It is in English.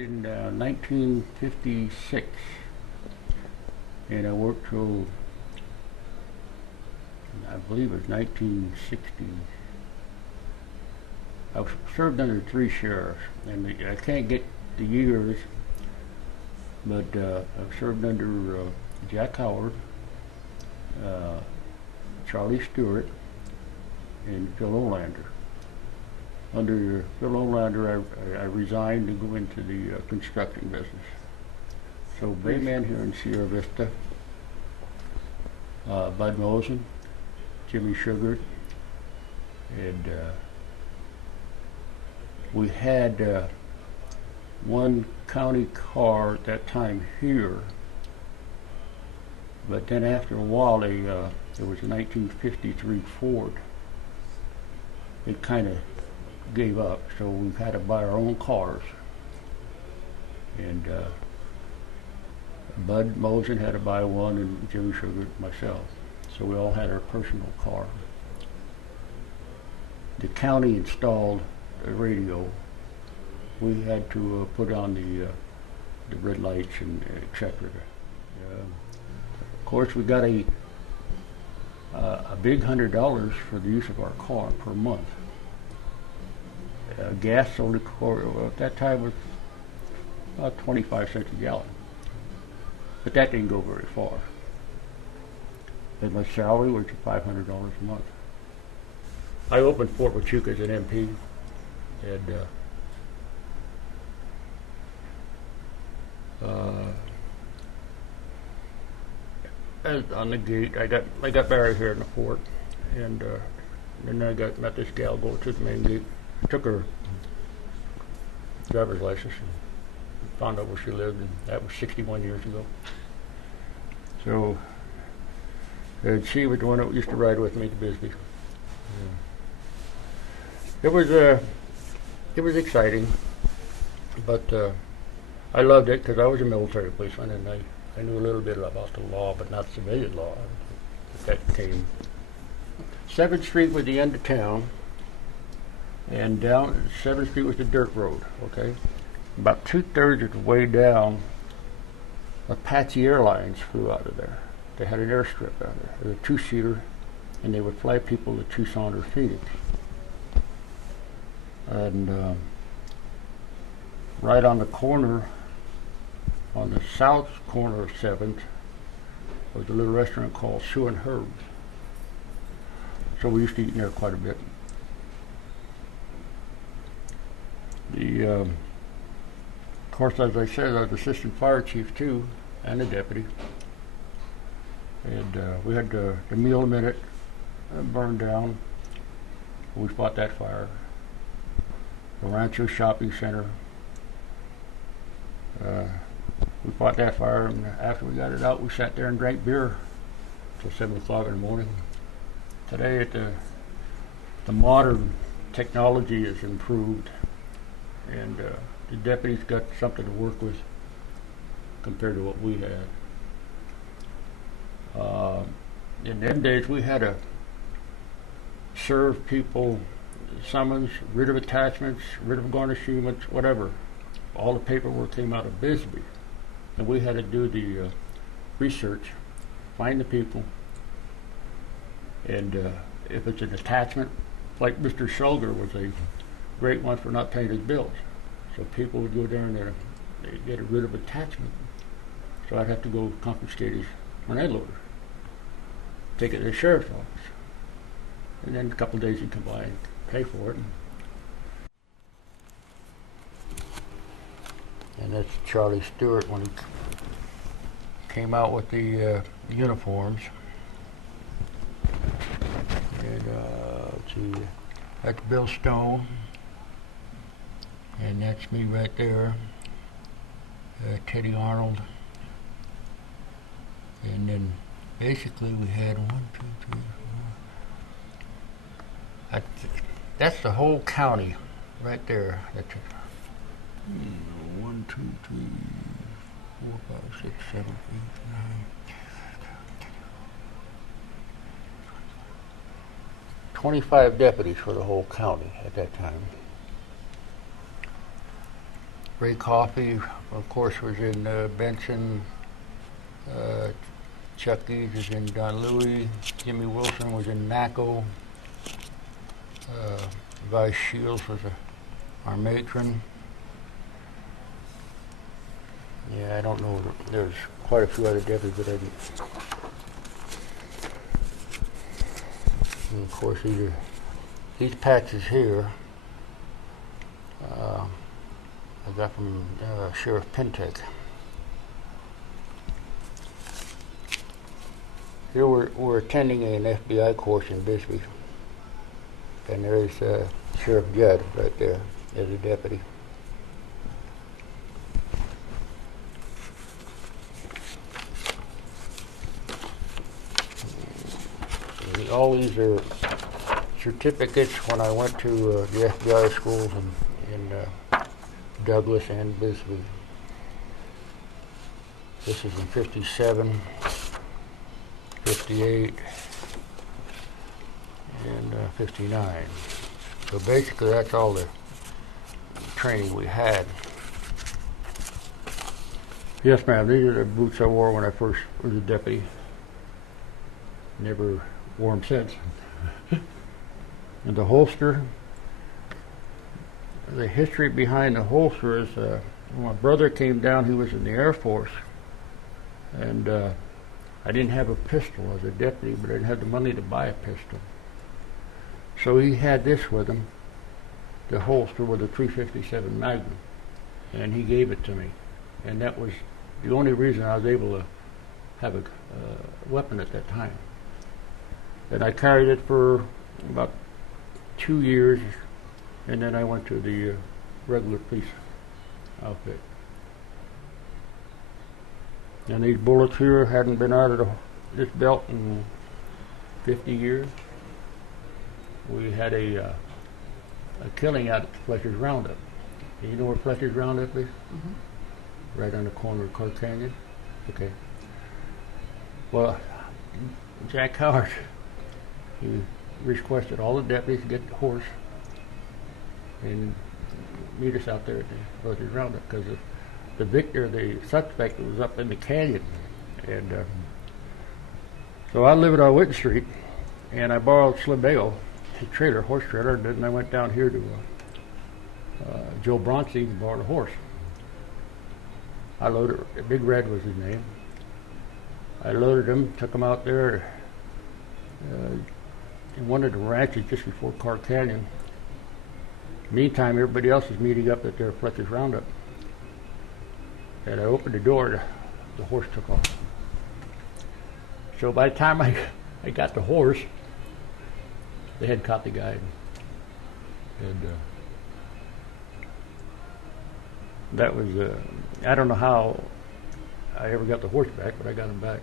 in 1956, and I worked till, I believe it was 1960. I served under 3 sheriffs, and I can't get the years, but I've served under Jack Howard, Charlie Stewart, and Phil Olander. Under Phil Olander, I resigned to go into the construction business. So Bayman here in Sierra Vista, Bud Mosen, Jimmy Sugar, and we had one county car at that time here, but then after a while there was a 1953 Ford. It kind of gave up, so we've had to buy our own cars. And Bud Mosen had to buy one, and Jimmy Sugar, myself. So we all had our personal car. The county installed a radio. We had to put on the red lights and etc. Of course, we got a big $100 for the use of our car per month. Gas sold at that time was about 25 cents a gallon, but that didn't go very far. And my salary was $500 a month. I opened Fort Huachuca as an MP, and on the gate, I got married here in the fort, and then I met this gal going to the main gate. Took her driver's license and found out where she lived, and that was 61 years ago. So, and she was the one that used to ride with me to Bisbee. Yeah. It was exciting, but I loved it because I was a military policeman, and I knew a little bit about the law, but not civilian law. That came. 7th Street was the end of town, and down 7th Street was the dirt road, okay? About 2/3 of the way down, Apache Airlines flew out of there. They had an airstrip out there. It was a 2-seater, and they would fly people to Tucson or Phoenix. And right on the corner, on the south corner of 7th, was a little restaurant called Sue and Herb's. So we used to eat in there quite a bit. Of course, as I said, I was assistant fire chief too, and a deputy. And we had the Meal a Minute burned down. We fought that fire. The Rancho Shopping Center. We fought that fire, and after we got it out, we sat there and drank beer till 7 o'clock in the morning. Today, the modern technology has improved, and the deputies got something to work with compared to what we had. In them days, we had to serve people summons, writ of attachments, writ of garnishments, whatever. All the paperwork came out of Bisbee, and we had to do the research, find the people, and if it's an attachment, like Mr. Schulger was a great one for not paying his bills. So people would go down there and get a writ of attachment. So I'd have to go confiscate his grenade loader, take it to the sheriff's office, and then a couple of days he'd come by and pay for it. And that's Charlie Stewart when he came out with the uniforms. And let's see, that's Bill Stone, and that's me right there, Teddy Arnold. And then basically we had 1, 2, 3, 4. That's the whole county right there. That's 1, 2, 3, 4, 5, 6, 7, 8, 9. 25 deputies for the whole county at that time. Ray Coffey, of course, was in Benson. Uh, Chucky's is in Don Louis. Jimmy Wilson was in Naco. Vice Shields was our matron. Yeah, I don't know. There's quite a few other deputies, but I didn't. And of course, these patches here I got from Sheriff Pentek. Here we're attending an FBI course in Bisbee, and there's Sheriff Judd right there as a deputy. All these are certificates when I went to the FBI schools in Douglas and Bisbee. This is in 57, 58, and 59. So basically that's all the training we had. Yes, ma'am, these are the boots I wore when I first was a deputy. Never wore them since. And the holster, the history behind the holster is when my brother came down, he was in the Air Force, and I didn't have a pistol as a deputy, but I didn't have the money to buy a pistol. So he had this with him, the holster with a .357 Magnum, and he gave it to me. And that was the only reason I was able to have a weapon at that time. And I carried it for about 2 years, and then I went to the regular police outfit. And these bullets here hadn't been out of this belt in 50 years. We had a killing out at Fletcher's Roundup. You know where Fletcher's Roundup is? Mm-hmm. Right on the corner of Clark Canyon. Okay. Well, Jack Howard, he requested all the deputies to get the horse and meet us out there at the Fletcher's Roundup, because the suspect was up in the canyon. And so I lived on Whitten Street, and I borrowed Slim Bale, his trailer, horse trailer, and then I went down here to Joe Bronstein and borrowed a horse. I loaded, Big Red was his name. I loaded him, took him out there in one of the ranches just before Clark Canyon. Meantime, everybody else is meeting up at their Fletcher's Roundup. And I opened the door, the horse took off. So by the time I got the horse, they had caught the guy. And that was, I don't know how I ever got the horse back, but I got him back.